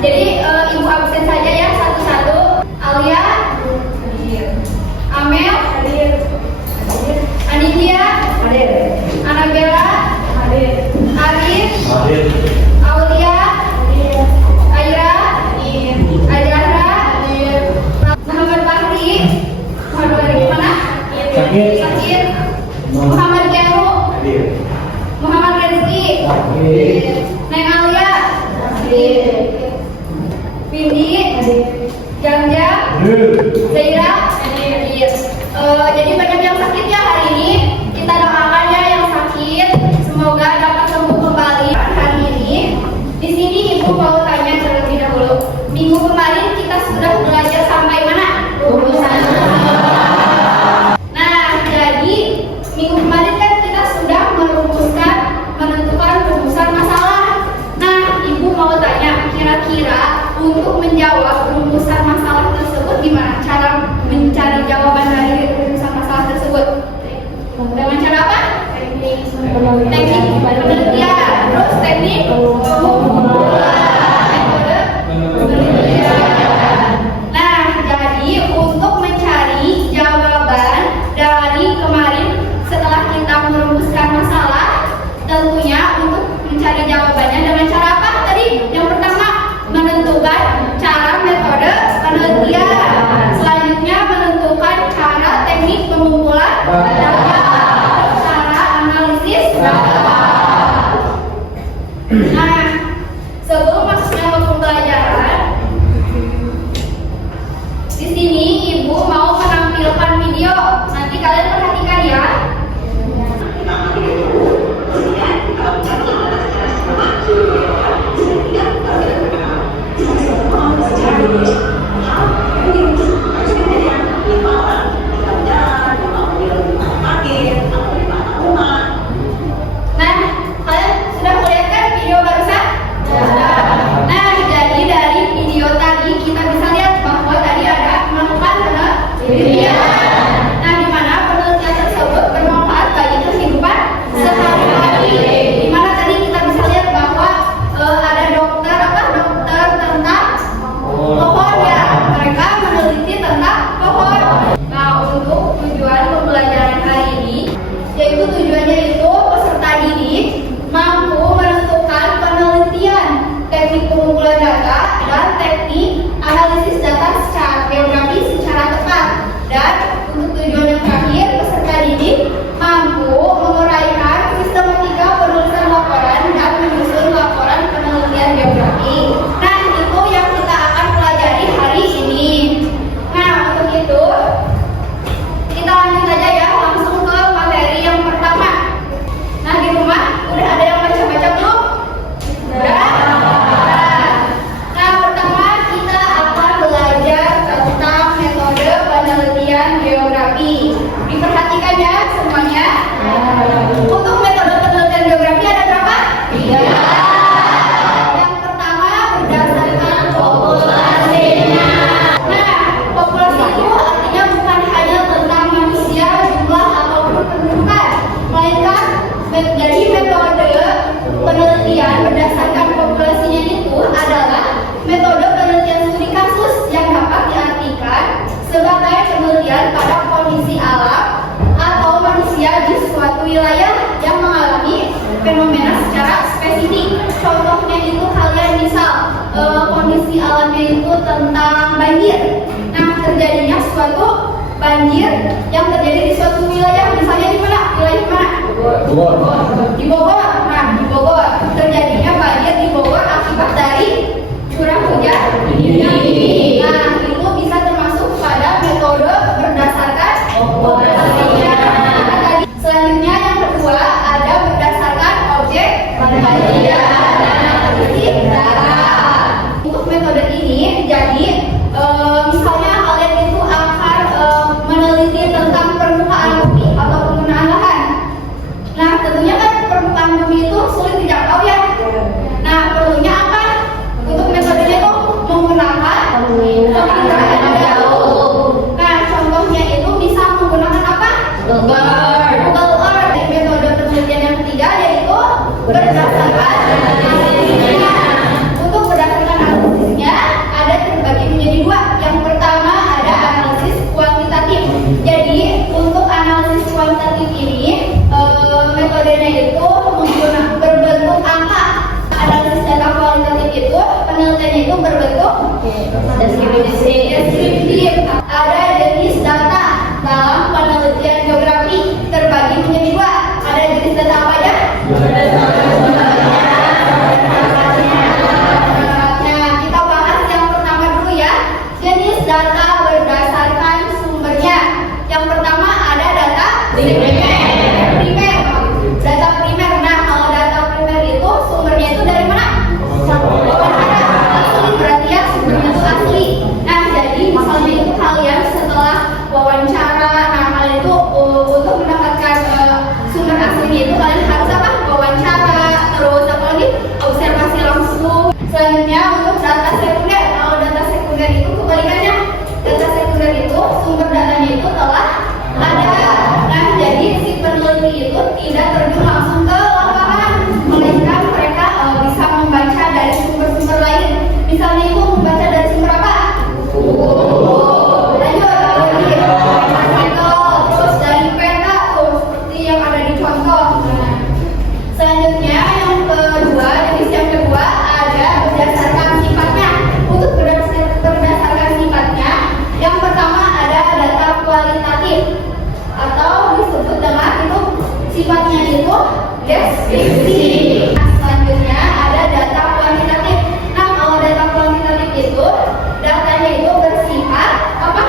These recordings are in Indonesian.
Jadi ibu absen saja ya satu-satu. Alia hadir. Amel hadir. Anindya hadir. Anabella hadir. Arif hadir. Aulia hadir. Aira hadir. Ayara hadir. Muhammad Fahri mana? Sakit. Muhammad Jamu hadir. Muhammad Rezki hadir. Neng Alia hadir. Windy hadir. Jangja Zaira hadir. Jadi banyak yang sakit ya hari ini. Kita doakan ya yang sakit semoga dapat sembuh kembali. Hari ini di sini ibu mau tanya terlebih dahulu. Minggu kemarin kita sudah belajar sampai mana? Rumusan. Nah, jadi minggu kemarin kan kita sudah menentukan rumusan masalah. Nah, ibu mau tanya kira-kira untuk menjawab rumusan masalah tersebut gimana cara mencari jawaban dari rumusan masalah tersebut? Dengan cara apa? Teknik penelitian, terus teknik Nah, jadi untuk mencari jawaban dari kemarin setelah kita merumuskan masalah, tentunya untuk mencari jawabannya dengan cara apa tadi? Yang pertama, menentukan cara metode penelitian. Selanjutnya menentukan cara teknik pengumpulan data, cara analisis data. Nah, sebelum masuknya ke pembelajaran, di sini ibu mau menampilkan video. Nanti kalian perhatikan ya. Nah, kalian sudah melihat kan video barusan? Nah, jadi dari video tadi kita bisa lihat bahwa tadi ada melakukan penelitian. Nah, di mana penelitian tersebut bermanfaat bagi kehidupan sehari-hari. Di mana tadi kita bisa lihat bahwa ada dokter tentang pohon ya. Mereka meneliti tentang pohon. Nah, untuk tujuan pembelajaran hari ini, yaitu tujuannya itu peserta didik mampu menentukan penelitian, teknik pengumpulan data, dan teknik analisis data secara geografi secara tepat. Dan untuk tujuan yang terakhir, peserta didik mampu menguraikan sistematika penulisan laporan dan menyusun laporan penelitian geografi. Nah, itu yang kita akan pelajari hari ini. Nah, untuk itu kita lanjut aja ya langsung ke materi yang pertama. Nah, di rumah udah ada yang baca-baca belum? Udah? Nah, pertama kita akan belajar tentang metode penelitian geografi. Diperhatikan ya semuanya. Untuk metode penelitian geografi ada berapa? 3. Yang pertama berdasarkan populasinya. Nah, populasi itu artinya bukan hanya tentang manusia, jumlah ataupun pendudukan, melainkan dari metode penelitian berdasarkan populasinya itu adalah metode penelitian studi kasus yang dapat diartikan sebagai penelitian pada kondisi alam atau manusia di suatu wilayah yang mengalami fenomena secara spesifik. Contohnya itu kalian misal kondisi alamnya itu tentang banjir. Nah, terjadinya suatu banjir yang terjadi di suatu wilayah, misalnya di mana? Wilayah mana? Di Bogor. Nah, di Bogor terjadinya banjir di Bogor akibat dari curah hujan yang tinggi. Nah, itu bisa termasuk pada metode berdasarkan populasinya. Selanjutnya yang kedua ada berdasarkan objek kajian. Nah, titik data. Untuk metode ini jadi misalnya kalian itu akan meneliti tentang permukaan bumi atau penggunaan lahan. Nah, tentunya kan permukaan bumi itu sulit dijangkau ya. Nah, perlunya apa? Untuk metodenya itu menggunakan penginderaan jauh. Nah, contohnya itu bisa menggunakan apa? Google Earth. Metode penelitian yang ketiga yaitu tidak terjun langsung ke lapangan, melainkan mereka bisa membaca dari sumber-sumber lain. Misalnya ibu membaca dari sumber apa? Lanjut, dari artikel, terus dari peta, seperti yang ada di contoh. Selanjutnya yang kedua, jenis yang kedua ada berdasarkan sifatnya. Untuk berdasarkan sifatnya, yang pertama ada data kualitatif atau disebut dengan itu sifatnya itu deskripsi. Selanjutnya ada data kuantitatif. Nah, kalau data kuantitatif itu datanya itu bersifat apa?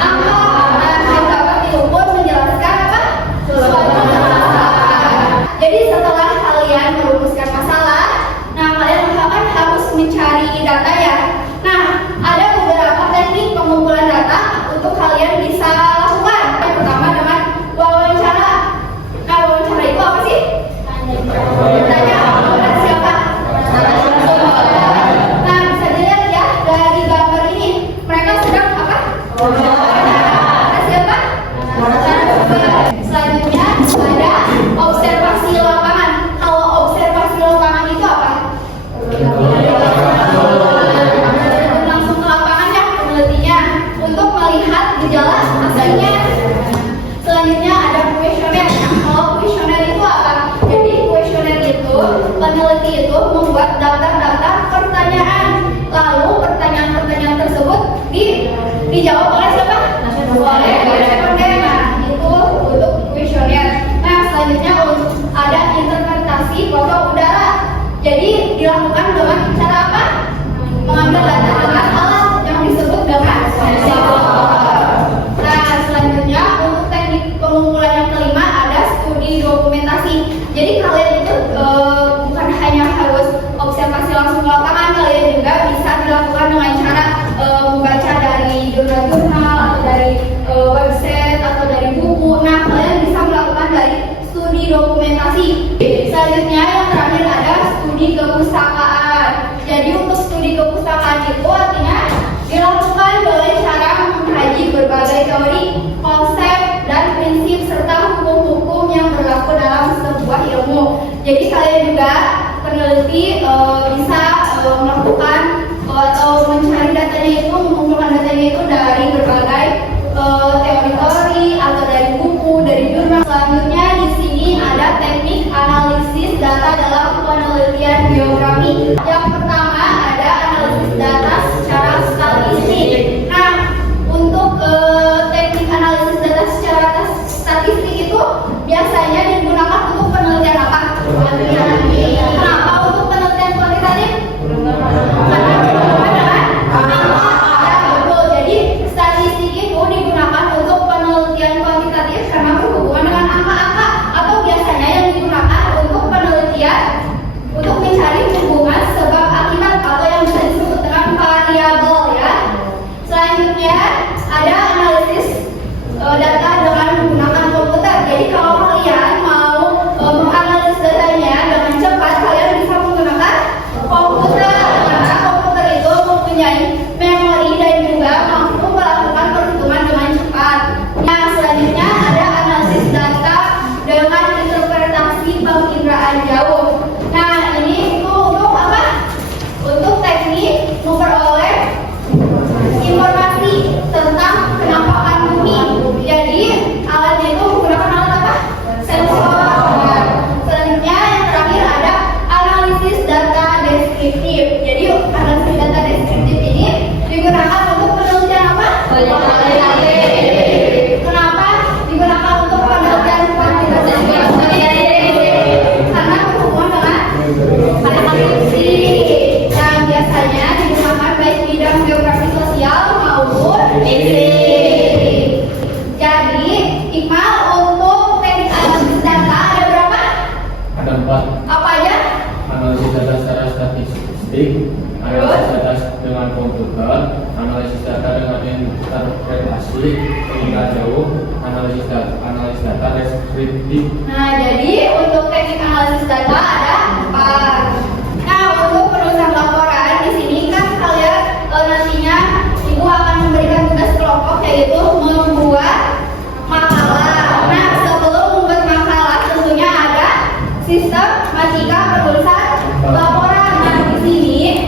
Angka. Nah, yang dapat diukur menjelaskan apa? Suatu masalah. Jadi setelah kalian merumuskan masalah, nah kalian akan harus mencari data ya. Nah, ada beberapa teknik pengumpulan data untuk kalian bisa lakukan. Yang pertama dengan wawancara. Nah, wawancara itu apa sih? Bertanya kepada siapa? Nah, bisa dilihat ya dari gambar ini. Mereka sedang apa? Kepada siapa? Selanjutnya ada observasi lapangan. Kalau observasi lapangan itu apa? Langsung ke lapangannya penelitinya untuk melihat gejala aslinya. Selanjutnya ada kuesioner. Nah, kalau kuesioner itu apa? Jadi kuesioner itu peneliti itu membuat daftar-daftar pertanyaan. Lalu pertanyaan-pertanyaan tersebut dijawab oleh siapa? Oleh responden. Nah, itu untuk kuesioner. Nah, selanjutnya ada interpretasi foto udara. Jadi dilakukan dengan cara apa? Mengambil data dengan alat yang disebut dengan sensor. Nah, selanjutnya untuk teknik pengumpulan yang kelima ada studi dokumentasi. Jadi kalian itu bukan hanya harus observasi langsung ke lapangan, kalian juga bisa dilakukan dengan cara membaca dari jurnal-jurnal atau dari website atau dari buku. Nah, kalian bisa melakukan dari studi dokumentasi. Selanjutnya yang terakhir ada studi kepustakaan. Jadi untuk studi kepustakaan itu artinya dilakukan dengan cara mengkaji berbagai teori, konsep, dan prinsip serta hukum-hukum yang berlaku dalam sebuah ilmu. Jadi kalian juga peneliti bisa melakukan atau mencari datanya itu, mengumpulkan datanya itu dari berbagai teori-teori atau dari buku, dari jurnal. Selanjutnya di sini ada teknik analisis data dalam penelitian geografi. Yang pertama ada analisis data secara statistik. Nah, untuk teknik analisis data secara statistik itu biasanya digunakan untuk penelitian apa? Kenapa untuk penelitian kuantitatif? Karena berhubungan dengan angka. Ya, betul. Jadi statistik itu digunakan untuk penelitian kuantitatif karena berhubungan dengan angka-angka, atau biasanya yang digunakan untuk penelitian untuk mencari hubungan sebab akibat atau yang bisa disebut dengan variabel ya. Selanjutnya ada analisis data dengan menggunakan komputer. Jadi kalau kalian mau menganalisis datanya dengan cepat, kalian bisa menggunakan komputer karena komputer itu mempunyai memori dan juga mampu melakukan perhitungan dengan cepat. Nah, selanjutnya ada analisis data dengan interpretasi penginderaan jauh. Nah, ini itu untuk apa? Untuk teknik memperoleh informasi tentang penampakan bumi. Jadi alatnya itu menggunakan alat apa? Sensor. Nah, selanjutnya yang terakhir ada analisis data deskriptif. Jadi analisis data deskriptif ini digunakan untuk penelitian apa? Kenapa digunakan untuk penelitian kuantitatif? Karena berhubungan dengan analisis. Nah, biasanya digunakan baik bidang geografi sosial maupun fisik. Jadi, Iqbal, untuk teknik analisis data ada berapa? Ada 4. Apa aja? Analisis data secara statistik, analisis data dengan komputer, analisis data dengan interpretasi penginderaan jauh, analisis data deskriptif. Nah, jadi untuk teknik analisis data ada 4. Nah, untuk penulisan laporan di sini kan kalian nantinya ibu akan memberikan tugas kelompok yaitu membuat makalah. Nah, sebelum membuat makalah tentunya tulisan laporan. Nah, di sini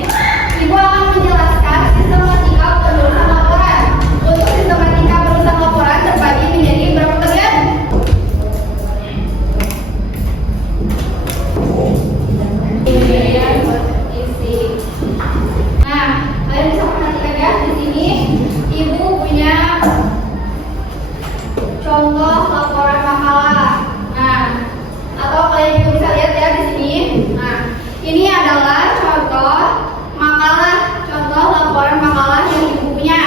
Ibu akan menjelaskan sistematika penulisan laporan. Untuk sistematika penulisan laporan terbagi menjadi berapa bagian? Isi. Nah, kalian bisa perhatikan ya di sini Ibu punya contoh laporan makalah. Nah, atau kalian juga bisa lihat ya di sini. Nah, ini adalah contoh makalah, contoh laporan makalah yang Ibu punya.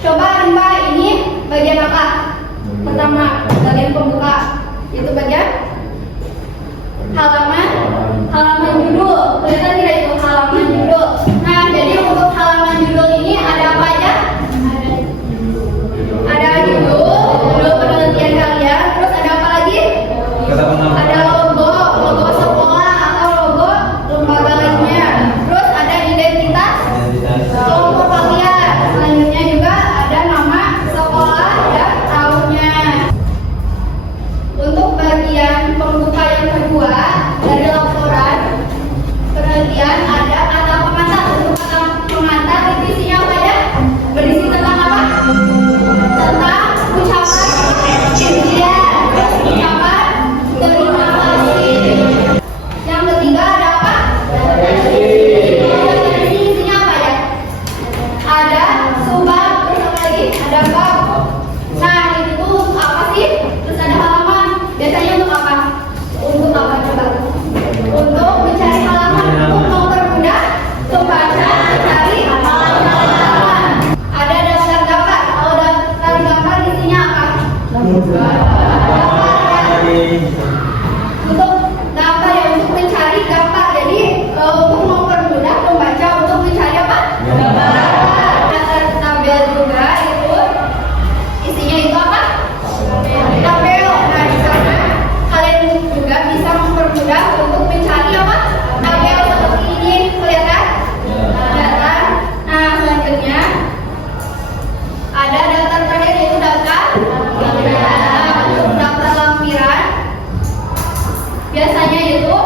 Coba Rimba, ini bagian apa? Pertama, bagian pembuka. Itu bagian halaman judul. Kelihatan tidak itu halaman judul? Nah, jadi untuk halaman judul ini ada apa aja? Ada judul penelitian kalian, terus ada apa lagi? Ada logo sekolah atau logo lembaga lainnya. Terus ada identitas kelompok kalian. Selanjutnya juga ada nama sekolah dan tahunnya. Untuk bagian pembuka yang kedua dari laporan penelitian ada kata pengantar. Untuk kata pengantar itu isinya apa ya? Berisi tentang apa? Tentang ucapan pujian, ucapan terima kasih. Yang ketiga ada apa? Ini isinya apa ya? Ada subbab, terus apa lagi? Ada bab. Nah, itu tuh untuk apa sih? Terus ada halaman. Biasanya untuk apa? Untuk apa coba? Untuk mencari halaman, untuk mempermudah pembaca mencari halaman. Ada daftar gambar. Kalau daftar gambar isinya apa? Gambar ya. Untuk gambar ya, untuk mencari gambar. Jadi untuk mempermudah pembaca untuk mencari apa? Gambar. Daftar tabel juga itu isinya itu apa? Tabel. Nah, di sana kalian juga bisa mempermudah untuk mencari apa? Tabel seperti ini, kelihatan? Kelihatan. Nah, selanjutnya ada daftar terakhir yaitu daftar lampiran. Biasanya itu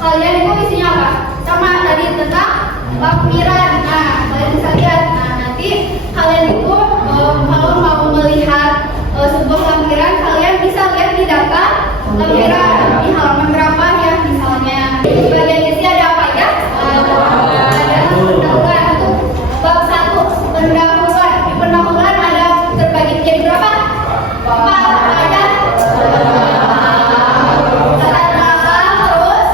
kalian itu isinya apa? Sama tadi tentang lampiran. Nah, kalian bisa lihat. Nah, nanti kalian itu kalau mau melihat sebuah lampiran, kalian bisa lihat di daftar lampiran di halaman berapa ya misalnya. Di bagian isi ada apa ya? Ada pendahuluan untuk bab 1 pendahuluan. Di pendahuluan ada terbagi menjadi berapa? 4 ada latar belakang, terus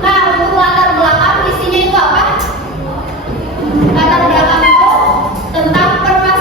nah, untuk latar belakang isinya itu apa? Latar belakang itu tentang permasalahan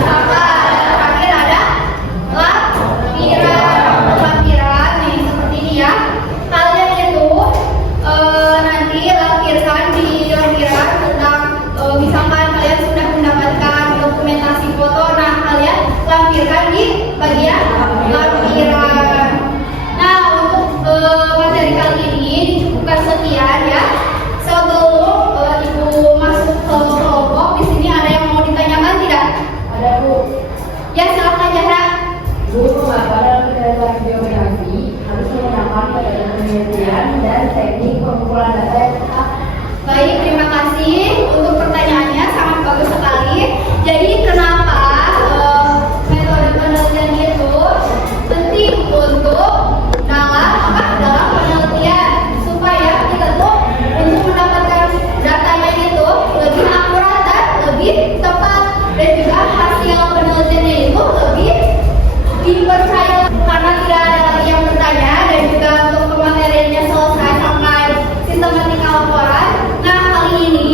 apa? Dan terakhir ada lampiran. Lampiran nih seperti ini ya. Kalian itu nanti lampirkan di lampiran tentang misalkan kalian sudah mendapatkan dokumentasi foto, nah kalian lampirkan di bagian lampiran. Nah untuk materi kali ini dicukupkan sekian ya. Sebelum ibu masuk ke kelompok, di sini ada yang mau ditanyakan tidak? Ada Bu. Ya silakan Zahra. Bu, mengapa dalam pelajaran geografi harus menggunakan metode penelitian dan teknik pengumpulan data yang tepat? Baik, terima kasih untuk pertanyaannya, sangat bagus sekali. Jadi kenapa metode penelitian itu penting untuk dalam penelitian supaya kita tuh untuk mendapatkan datanya itu lebih akurat dan lebih tepat, dan juga hasil penelitiannya itu lebih dipercaya karena tidak ada lagi yang bertanya, dan juga untuk pemateriannya selesai sampai sistematika laporan. Nah kali ini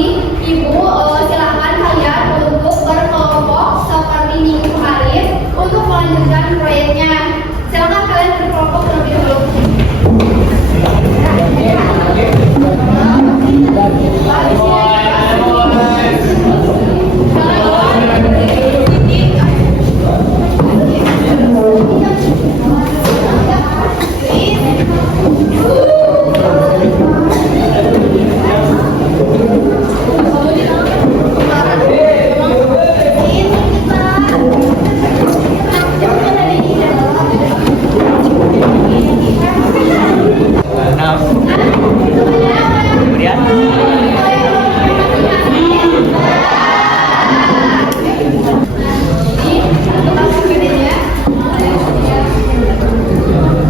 ibu silahkan kalian untuk berkelompok seperti minggu kemarin untuk melanjutkan proyeknya. Silahkan kalian berkelompok terlebih dahulu.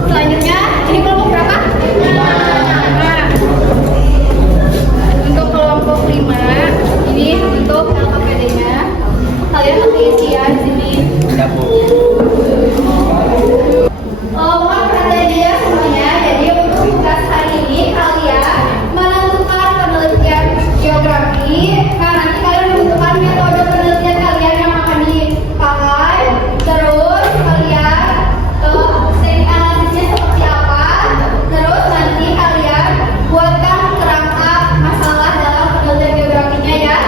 Selanjutnya, ini kelompok berapa? 5. Untuk kelompok 5, ini untuk LKPD-nya. Kalian nanti isian sini. Mohon perhatiannya ya semuanya. Jadi untuk tugas hari ini kalian menentukan penelitian geografi. Nah nanti kalian menentukan metode penelitian kalian yang akan dipakai. Terus kalian teknik analisisnya seperti apa. Terus nanti kalian buatkan kerangka masalah dalam penelitian geografinya ya.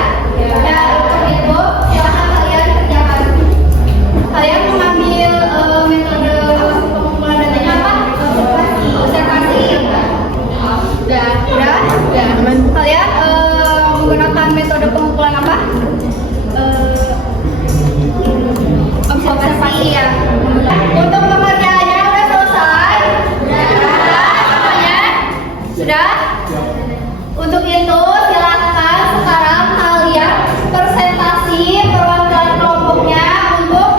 Dan untuk itu silahkan kalian kerjakan. Kalian mengambil metode pengumpulan datanya apa? Observasi. Udah. Kalian menggunakan metode pengumpulan apa? Observasi ya. Untuk pengerjaannya udah selesai? Semuanya? Sudah? Untuk itu silakan sekarang kalian presentasi perwakilan kelompoknya untuk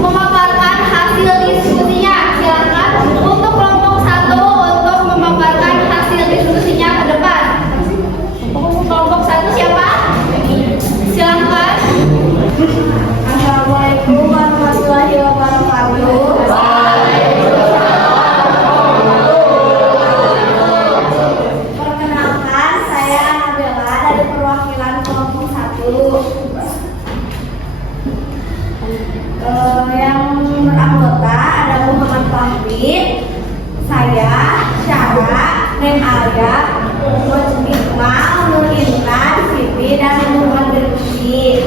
memaparkan hasil diskusinya. Silakan untuk kelompok 1 untuk memaparkan hasil diskusinya ke depan. Kelompok 1 siapa? Silakan. Assalamualaikum warahmatullahi wabarakatuh. Perkenalkan, saya Anabella dari perwakilan kelompok 1. Yang beranggota ada Muhammad Fahri, saya, Syara, Neng Alia, Iqbal, Nur Intan, Siti, dan Muhammad Rizky.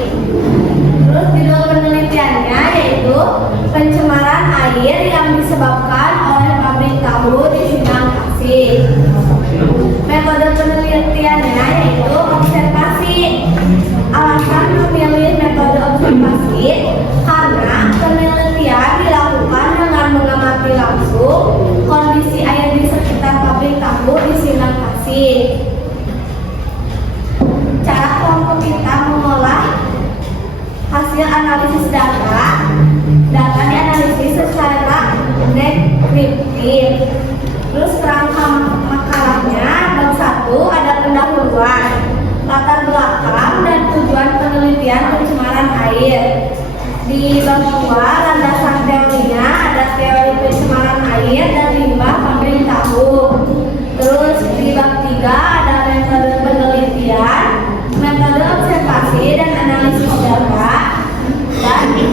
Terus judul penelitiannya yaitu pencemaran air yang disebabkan oleh pabrik tahu di Sindang Kasih. Metode penelitiannya yaitu observasi. Alasan memilih metode observasi karena penelitian dilakukan dengan mengamati langsung kondisi air di sekitar pabrik tahu di Sindang Kasih. Cara kelompok kita mengolah hasil analisis data dianalisis secara deskriptif. Terus kerangka makalahnya bab 1 ada pendahuluan, latar belakang dan tujuan penelitian pencemaran air. Di bab 2 landasan teorinya ada teori pencemaran air dan limbah pabrik tahu. Terus di bab 3 ada metode penelitian, metode observasi dan analisis data. Dan di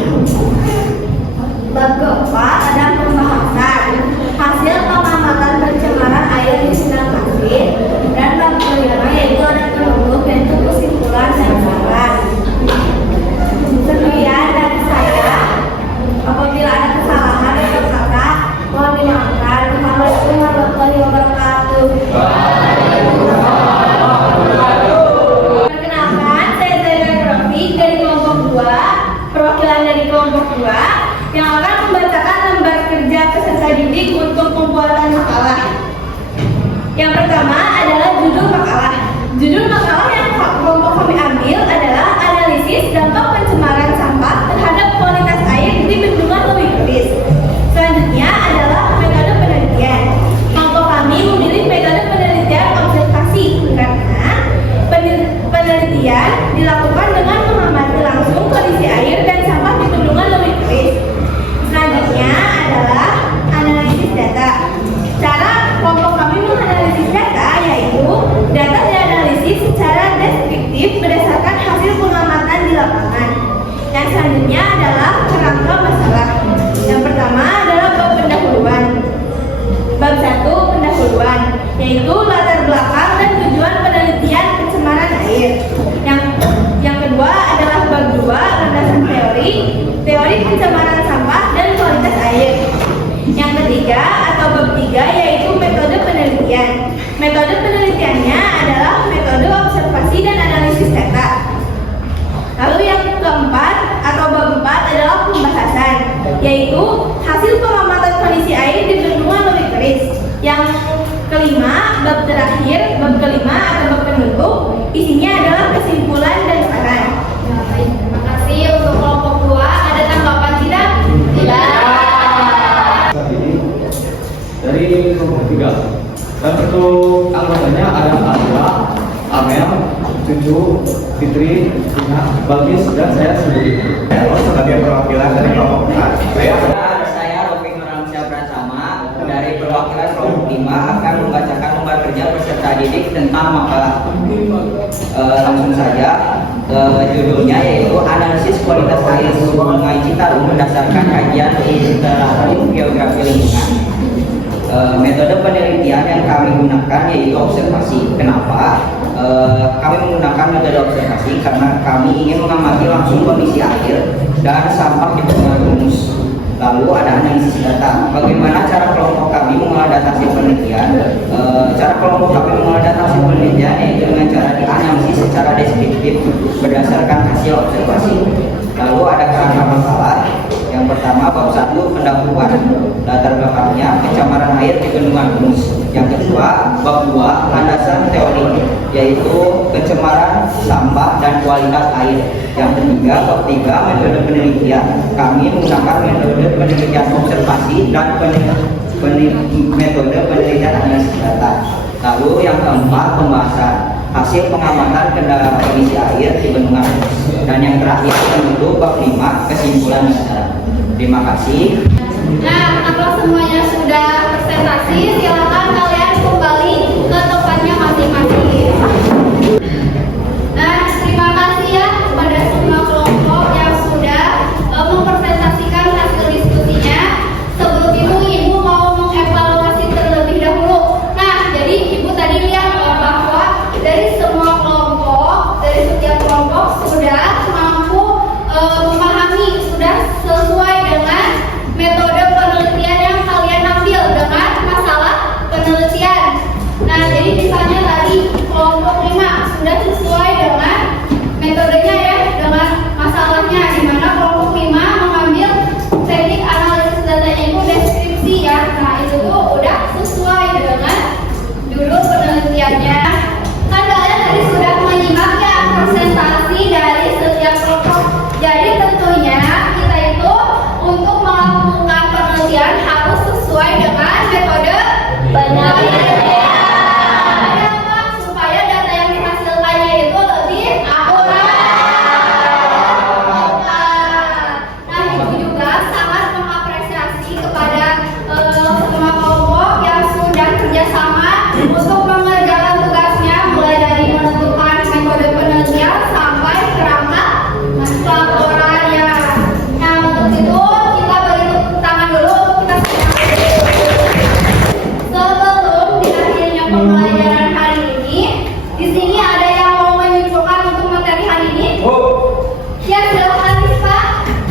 2 yang akan membacakan lembar kerja peserta didik untuk pembuatan makalah. Yang pertama adalah judul makalah. Judul makalah yang kelompok kami ambil adalah analisis dampak pencemaran sampah terhadap kualitas air di bendungan Lewi Keris. Selanjutnya adalah metode penelitian. Kelompok kami memilih metode penelitian observasi karena penelitian dilakukan dengan mengamati langsung kondisi air dan sampah di bendungan Lewi Keris. Selanjutnya adalah analisis data. Cara kelompok kami menganalisis data yaitu data dianalisis secara deskriptif berdasarkan hasil pengamatan di lapangan. Yang selanjutnya adalah kerangka masalah. Yang pertama adalah bab pendahuluan. Bab 1 pendahuluan, yaitu latar belakang dan tujuan penelitian pencemaran air. Yang kedua adalah bab 2 landasan teori pencemaran sampah dan kualitas air. Yang ketiga atau bab 3 yaitu metode penelitian. Metode penelitiannya adalah metode observasi dan analisis data. Lalu yang keempat atau bab 4 adalah pembahasan, yaitu hasil pengamatan kondisi air di bendungan Lewi Keris. Yang kelima, bab terakhir, bab kelima atau bab penutup, isinya adalah kesimpulan dan saran. Terima kasih untuk kelompok 2. Ada tanggapan tidak? Tidak. Dari kelompok 3. Dan untuk anggotanya ada Alia, Amel, Cucu, Fitri, Ina, Bagis, dan saya sendiri. Sebagai perwakilan dari kelompok 4, Saya Rofi Nurhamsyah Pratama dari perwakilan kelompok 5 akan membacakan lembar kerja peserta didik tentang makalah. Langsung saja, judulnya yaitu analisis kualitas air Sungai Citarum berdasarkan kajian interaktif geografi lingkungan. Metode penelitian yang kami gunakan yaitu observasi. Kenapa? Kami menggunakan metode observasi karena kami ingin mengamati langsung kondisi air dan sampah di bendungan Humus. Lalu ada analisis data. Bagaimana cara kelompok kami mengolah data hasil penelitian? Cara kelompok kami mengolah data hasil penelitian yaitu dengan cara dianalisis secara deskriptif berdasarkan hasil observasi. Lalu ada kerangka masalah. Yang pertama bab 1 pendahuluan, latar belakangnya pencemaran air di bendungan Humus. Yang kedua bab 2 landasan teori, yaitu pencemaran sampah dan kualitas air. Yang ketiga bab 3 metode penelitian. Kami menggunakan metode penelitian observasi dan metode penelitian analisis data. Lalu yang keempat pembahasan hasil pengamatan kondisi air di bendungan Humus. Dan yang terakhir penutup bab 5 kesimpulan dan saran. Terima kasih. Nah, kalau semuanya sudah presentasi, silakan kalian kembali ke tempatnya masing-masing. Nah, terima kasih ya kepada semua kelompok yang sudah mempresentasikan hasil diskusinya. Sebelum ibu mau mengevaluasi terlebih dahulu. Nah, jadi ibu tadi lihat bahwa dari semua kelompok, dari setiap kelompok sudah mampu memahami, sudah sesuai dengan metode penelitian yang kalian ambil dengan masalah penelitian. Nah, jadi misalnya tadi kelompok 5 sudah sesuai dengan metodenya ya, dengan masalahnya, di mana kelompok 5 mengambil teknik analisis datanya itu deskripsi ya. Nah, itu tuh udah sesuai dengan judul penelitiannya. Kan kalian tadi sudah menyimak ya presentasi dari setiap kelompok. Jadi tentunya kita itu untuk melakukan penelitian harus sesuai dengan metode penelitian. Kenapa? Supaya data yang dihasilkannya itu lebih akurat. Nah, ibu juga sangat mengapresiasi kepada semua kelompok yang sudah kerjasama untuk mengerjakan tugasnya, mulai dari menentukan metode penelitian sampai kerangka laporannya. Nah, untuk itu kita beri tepuk tangan dulu untuk kita sebelum diakhirnya pembelajaran hari ini. Di sini ada yang mau menunjukkan untuk materi hari ini? Ya, silakan Rizka.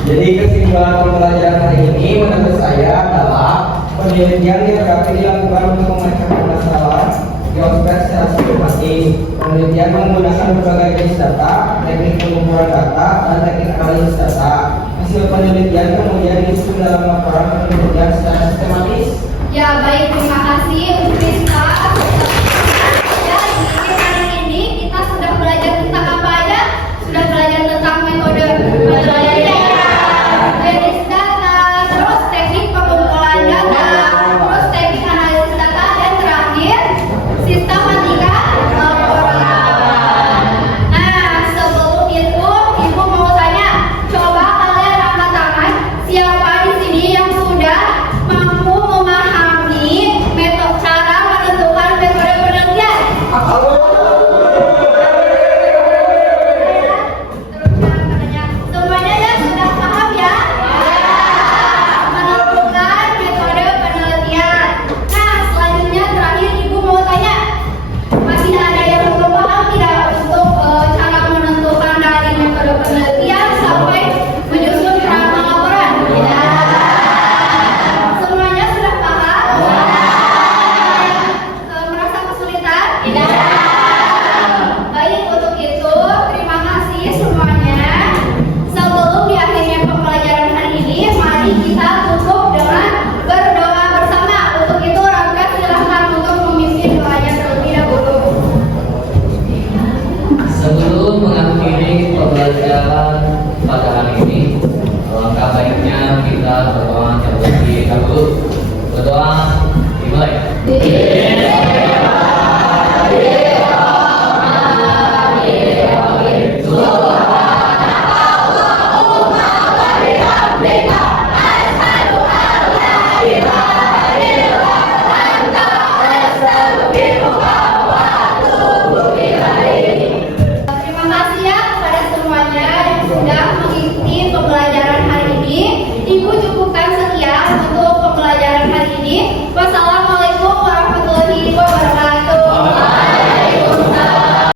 Jadi kesimpulan pembelajaran hari ini menurut saya adalah penelitian geografi dilakukan untuk memecahkan masalah geosfer secara sistematis. Penelitian menggunakan berbagai jenis data, teknik pengumpulan data, dan teknik analisis data. Hasil penelitian penelitian kemudian disusun dalam laporan